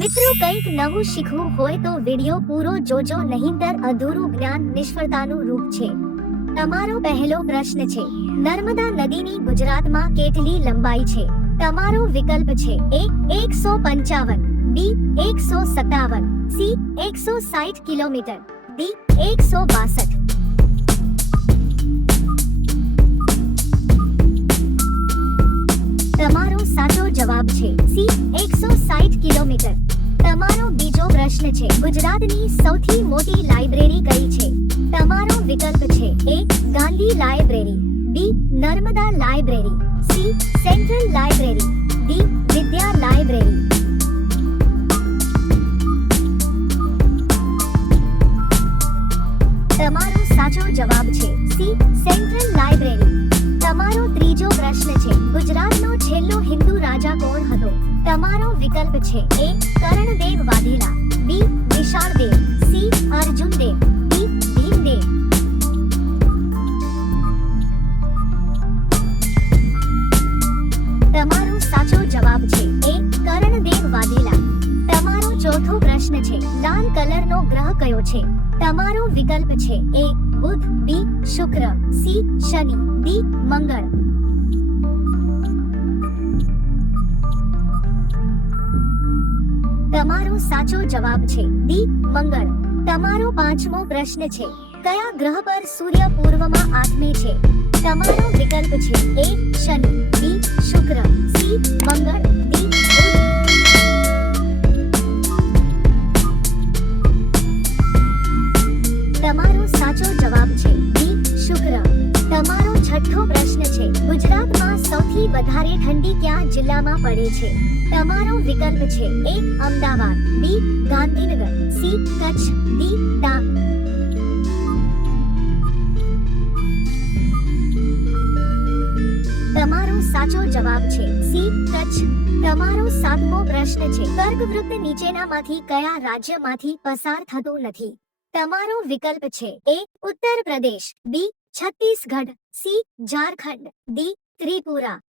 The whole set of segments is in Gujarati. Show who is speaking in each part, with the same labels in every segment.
Speaker 1: મિત્રો કંઈક નવું શીખવું હોય તો વિડિયો પૂરો જોજો, નહીંતર અધૂરું જ્ઞાન નિષ્ફળતાનું રૂપ છે. તમારો પહેલો પ્રશ્ન છે, નર્મદા નદીની ગુજરાતમાં કેટલી લંબાઈ છે? તમારો વિકલ્પ છે, એ એકસો પંચાવન, બી એકસો સત્તાવન, સી એકસો સાઠ કિલોમીટર, ડી એકસો બાસઠ. તમારો સાચો જવાબ છે, સી એકસો સાઠ કિલોમીટર. તમારો બીજો પ્રશ્ન છે. ગુજરાતની સૌથી મોટી લાઇબ્રેરી કઈ છે? તમારો વિકલ્પ છે A Gandhi library, B Narmada library, C central library, D Vidya library. તમારો સાચો જવાબ છે સી સેન્ટ્રલ લાઇબ્રેરી. છે. A Karnadev Vaghela B Vishaldev, C Arjundev, D Bhimdev. તમારો સાચો જવાબ છે. એ કર્ણદેવ વાધેલા તમારો ચોથો પ્રશ્ન છે. લાલ કલરનો ગ્રહ કયો છે? તમારો વિકલ્પ છે. એ બુધ, બી શુક્ર, સી શનિ, ડી મંગળ. તમારો સાચો જવાબ છે. ડી મંગળ. તમારો પાંચમો પ્રશ્ન છે. કયા ગ્રહ પર સૂર્ય પૂર્વમાં આથમે છે? તમારો વિકલ્પ છે. એ શનિ. બી શુક્ર. સી મંગળ. ડી વધારે ઠંડી ક્યાં જિલ્લામાં પડે છે? તમારો વિકલ્પ છે A Ahmedabad, B Gandhinagar, C Kutch, D Dang. તમારો સાચો જવાબ છે સી કચ્છ. તમારો સાતમો પ્રશ્ન છે કર્કવૃત્ત નીચેનામાંથી કયા રાજ્યમાંથી પસાર થતું નથી? તમારો વિકલ્પ છે A Uttar Pradesh, B Chhattisgarh, C Jharkhand, D Tripura.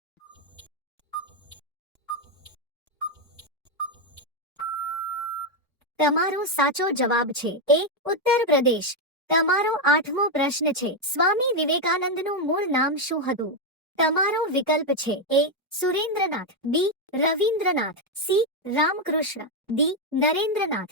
Speaker 1: તમારો સાચો જવાબ છે, એ ઉત્તર પ્રદેશ. તમારો આઠમો પ્રશ્ન છે, સ્વામી વિવેકાનંદનું મૂળ નામ શું હતું? તમારો વિકલ્પ છે, A Surendranath, B Rabindranath, C Ramakrishna, D Narendranath.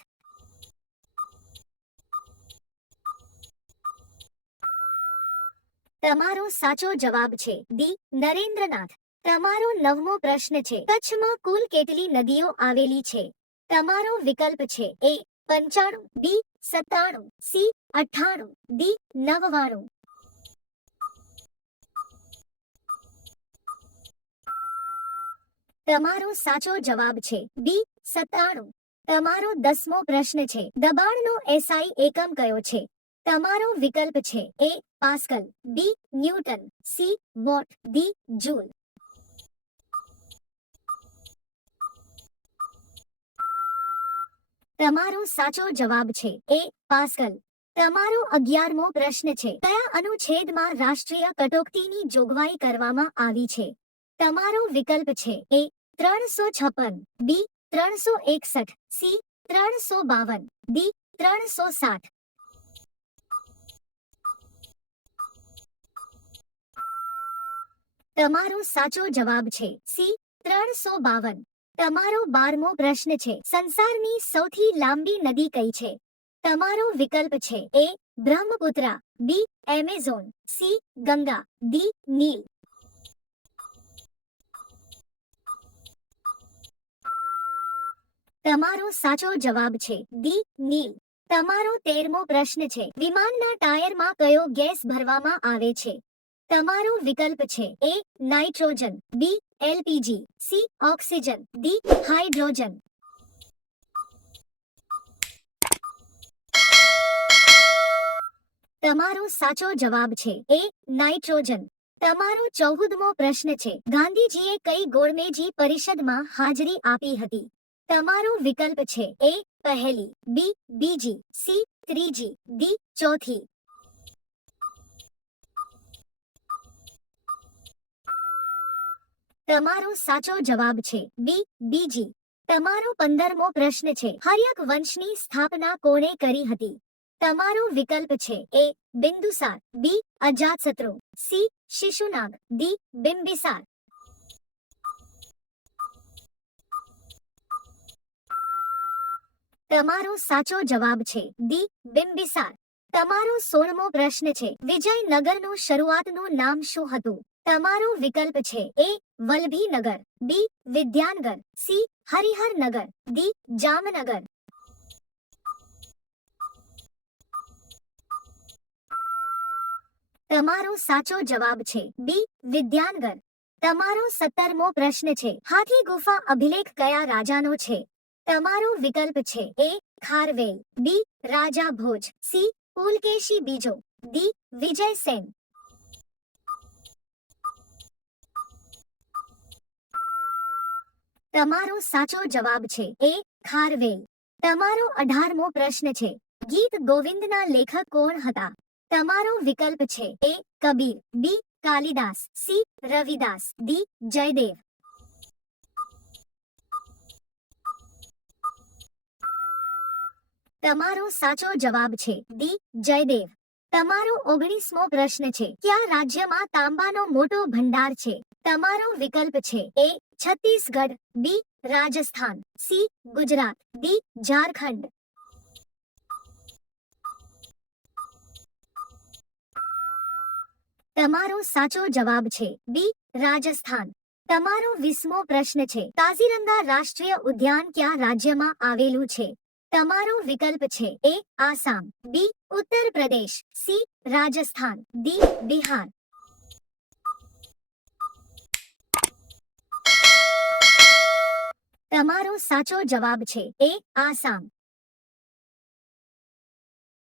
Speaker 1: તમારો સાચો જવાબ છે, ડી નરેન્દ્રનાથ. તમારો નવમો પ્રશ્ન છે, કચ્છમાં કુલ કેટલી નદીઓ આવેલી છે? તમારો વિકલ્પ છે એ પંચાણું, બી સત્તાણું, સી અઠાણું ડી નવ્વાણું. તમારો સાચો જવાબ છે બી સત્તાણું. તમારો દસમો પ્રશ્ન છે દબાણનો એસઆઈ એકમ કયો છે? તમારો વિકલ્પ છે A Pascal, B Newton, C Watt, D Joule. તમારો સાચો જવાબ છે. A, Pascal. તમારો અગિયારમો પ્રશ્ન છે. કયા અનુચ્છેદમાં રાષ્ટ્રીય કટોકટીની જોગવાઈ કરવામાં આવી છે? તમારો વિકલ્પ છે. એ ત્રણસો છપ્પન બી ત્રણસો એકસઠ સી ત્રણસો બાવન ડી ત્રણસો સાઠ તમારો સાચો જવાબ છે. સી ત્રણસો બાવન તમારો બારમો પ્રશ્ન છે. સંસારની સૌથી લાંબી નદી કઈ છે? તમારો વિકલ્પ છે A Brahmaputra, B Amazon, C Ganga, D Nile. તમારો સાચો જવાબ છે ડી નીલ. તમારો તેરમો પ્રશ્ન છે. વિમાનના ટાયરમાં કયો ગેસ ભરવામાં આવે છે? તમારો વિકલ્પ છે A nitrogen, B LPG, C oxygen, D hydrogen. તમારો સાચો જવાબ છે એ નાઇટ્રોજન. તમારો ચૌદમો પ્રશ્ન છે. ગાંધીજીએ કઈ ગોળમેજી પરિષદમાં હાજરી આપી હતી? તમારો વિકલ્પ છે એ પહેલી, બી બીજી, સી ત્રીજી, ડી ચોથી. તમારો સાચો જવાબ છે. બી, બીજી. તમારો પંદરમો પ્રશ્ન છે. હર્યક વંશની સ્થાપના કોણે કરી હતી? તમારો વિકલ્પ છે. A, Bindusara. B, Ajatashatru. C, Shishunaga. D, Bimbisara. તમારો સાચો જવાબ છે. ડી, બિંબિસાર. તમારો સોળમો પ્રશ્ન છે. વિજયનગરનું શરૂઆતનું નામ શું હતું? તમારો વિકલ્પ છે A Vallabhinagar B Vidyanagar, C Hariharnagar, D Jamnagar. તમારો સાચો જવાબ છે બી વિદ્યાનગર. તમારો સત્તરમો પ્રશ્ન છે હાથી ગુફા અભિલેખ કયા રાજાનો છે? તમારો વિકલ્પ છે એ ખારવેલ, બી રાજા ભોજ સી પુલકેશી બીજો, ડી વિજય સેન તમારો સાચો જવાબ છે, એ ખારવેલ. તમારો અઢારમો પ્રશ્ન છે, ગીત ગોવિંદના લેખક કોણ હતા? તમારો વિકલ્પ છે, A Kabir, B Kalidas, C Ravidas, D Jayadev. તમારો સાચો જવાબ છે, ડી જયદેવ. તમારો ઓગણીસમો પ્રશ્ન છે, કયા રાજ્યમાં તાંબાનો મોટો ભંડાર છે? તમારો વિકલ્પ છે, A Chhattisgarh B Rajasthan C Gujarat D Jharkhand તમારો સાચો જવાબ છે, બી, રાજસ્થાન. તમારો વીસમો પ્રશ્ન છે, કાઝીરંગા રાષ્ટ્રીય ઉદ્યાન કયા રાજ્યમાં આવેલું છે? તમારો વિકલ્પ છે, એ, આસામ, બી, ઉત્તર પ્રદેશ, સી, રાજસ્થાન, ડી, બિહાર. તમારો સાચો જવાબ છે. એ આસામ.